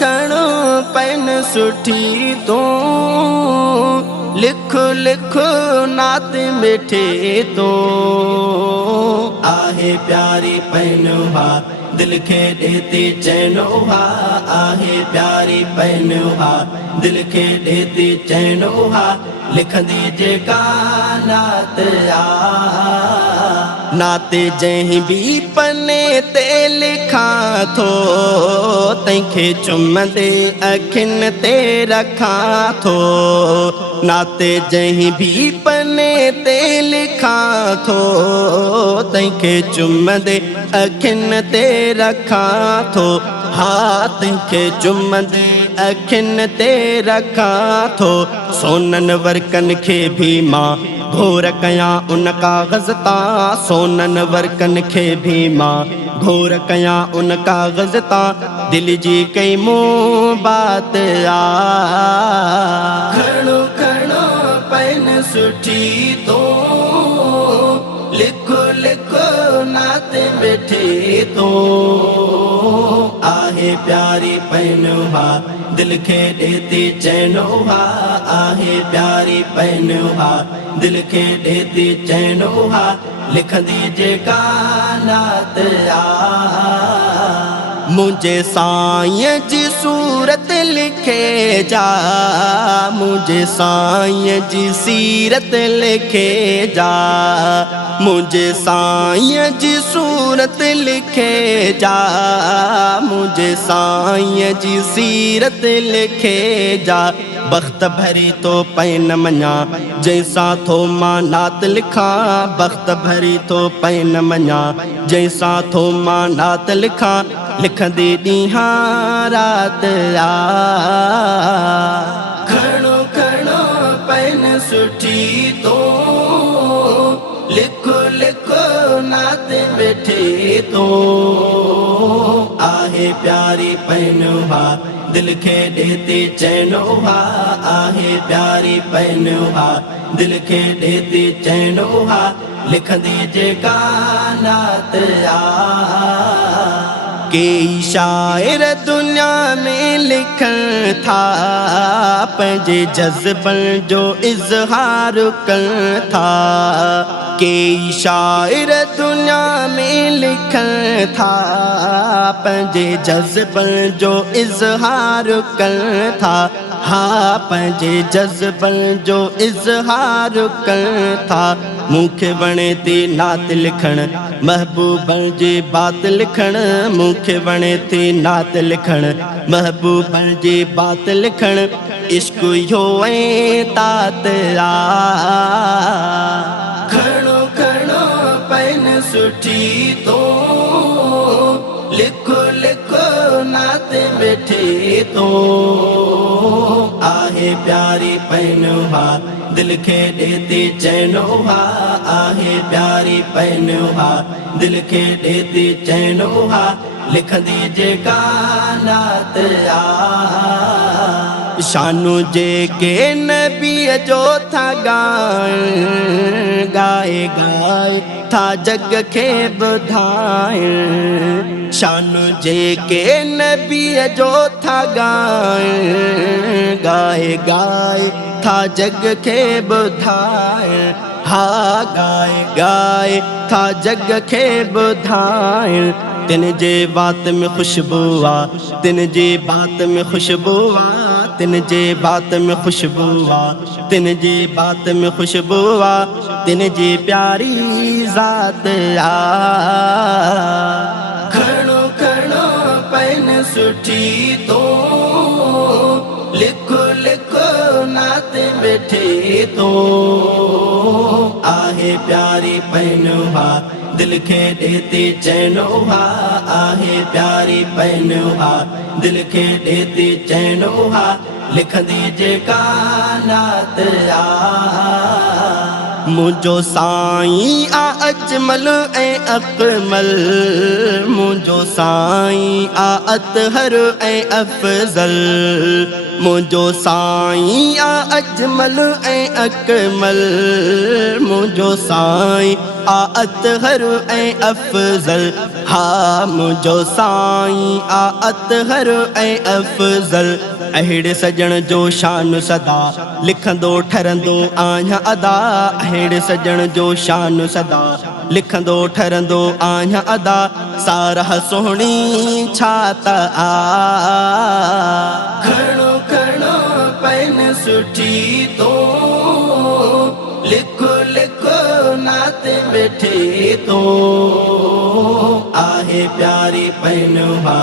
खणो पेन सुठी तो लिख लिख नात मिठे तो आहे प्यारी पैनुहा दिल खे देती चैनुहा आहे प्यारी पैनुहा दिल खे देती चैनुहा लिखंदी जेका नात आ नात जहीं भी पने ते लिखा थो तंहिंखे चुमंदे अखियुनि ते रखा थो नात जहीं भी पने ते लिखा थो तंहिंखे चुमंदे अखियुनि ते रखा थो हा तंहिंखे चुमंदे अखियुनि ते रखा थो सोननि वर्कनि खे भी मां घोर कयां उन काग़ज़ तां सोननि वर्कनि खे भी मां घोर कयां उन काग़ज़ तां दिल जी कई मूं बात आ खणो खणो पेन सुठी तो लिखो लिखो नात मिठे तो आहे प्यारी पैनुहा दिल खे देती चैनुहा आहे प्यारी पैनुहा दिल खे देती चैनुहा लिखंदी जेका नात आ मुझे साईं जी सूरत लिखे जा मुझे साईं जी सीरत लिखे जा मुझे साईं जी सूरत लिखे जा मुझे साईं जी सीरत लिखे जा बख्त भरी तो पैन मञा जैसा थो मां नात लिखा बख्त भरी तो पैन मञा जैसा थो मां नात लिखा लिखंदी ॾींहां रात आ खणो खणो पेन सुठी तो लिखो लिखो नात मिठे तो आहे प्यारी पैनुहा दिल खे देती चैनुहा आहे प्यारी पैनुहा दिल खे देती चैनुहा लिखंदी जेका नात आ कई शायर दुनिया में लिखन था पंहिंजे जज़्बनि जो इज़हार कनि था कई शायर दुनिया में लिखन था पंहिंजे जज़्बनि जो इज़हार कनि था हा पंहिंजे जज़्बनि जो इज़हार कनि था मूंखे वणे थी नात लिखण महबूबनि जी बात लिखण मूंखे वणे थी नात लिखण महबूबनि जी बात लिखण इश्क इहो ऐं तात आ खणो खणो पेन सुठी तो लिखो लिखो नात मिठे तो आहे प्यारी पैनुहा दिल खे देती चैनुहा आहे प्यारी पैनुहा दिल खे देती चैनुहा लिखंदी जेका नात आ शानू जेके नबीअ जो था ॻाइनि ॻाए ॻाए था जग खे ॿुधाइनि शानू जेके नबीअ जो था ॻाइनि ॻाए ॻाए था जग खे ॿुधाइनि हा ॻाए ॻाए था जग खे ॿुधाइनि तिन जे बात में खुशबू आ तिन जे बात में खुशबू आ तिन जे बात में खुशबू आ तिन जी बात में खुशबू आ तिन जी प्यारी ज़ात आ खणो खणो पेन सुठी तो लिखो लिखो नात मिठे तो आहे प्यारी पैनुहा दिल खे देती चैनुहा आहे प्यारी पैनुहा दिल खे देती चैनुहा लिखंदी जेका नात आ मुझो साईं आ अजमल ऐं अकमल मुझो साईं आ अतहर ऐं अफजल मुझो साईं आ अजमल ऐं अकमल मुझो साईं आ अतहर ऐं अफजल हा मुझो साईं आ अतहर ऐं अफ़ज़ल अहिड़े सजण जो शान सदा लिखंदो ठरंदो आहियां अदा अहिड़े सजण जो शान सदा लिखंदो ठरंदो आहियां अदा सारह सुहिणी छा त आ खणो खणो पेन सुठी तो लिखो लिखो नात बैठे तो आहे प्यारी पैनुहा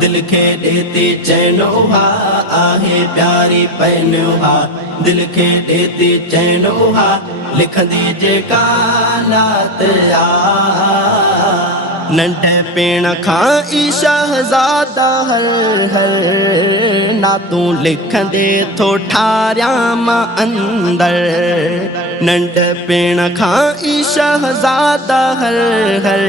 दिल खे ॾेती चैनुहा आहे प्यारी पैनुहा दिल खे ॾेती चैनुहा लिखंदी जेका नात आ नंढे पेण खां ई शहज़ादा हर हर नातूं लिखंदे थो ठारियां मां अंदर नंढे पेण खां ई शहज़ादा हर हर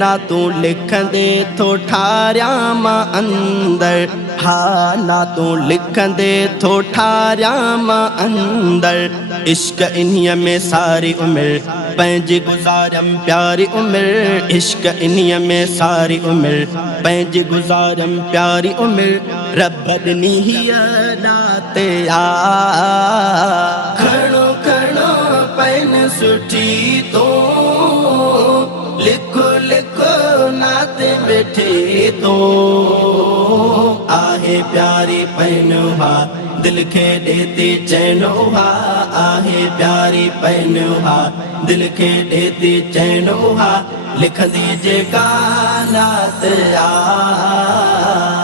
नातूं लिखंदे थो ठारियां मां अंदर हा नातूं लिखंदे थो ठारियां मां अंदर इश्क इन्हीअ में सारी उमिरि पंहिंजी गुज़ारियम प्यारी उमिरि इश्क इन्हीअ में सारी उमिरि पंहिंजी गुज़ारियम प्यारी उमिरि रब ॾिनी हीअ नात आ खणो खणो पेन सुठी तो लिखो लिखो नात बैठे तो आहे प्यारी पैनुहा दिल खे ॾेती चैनुहा आहे प्यारी पैनुहा दिल खे ॾेती चैनुहा लिखंदी जेका नात आ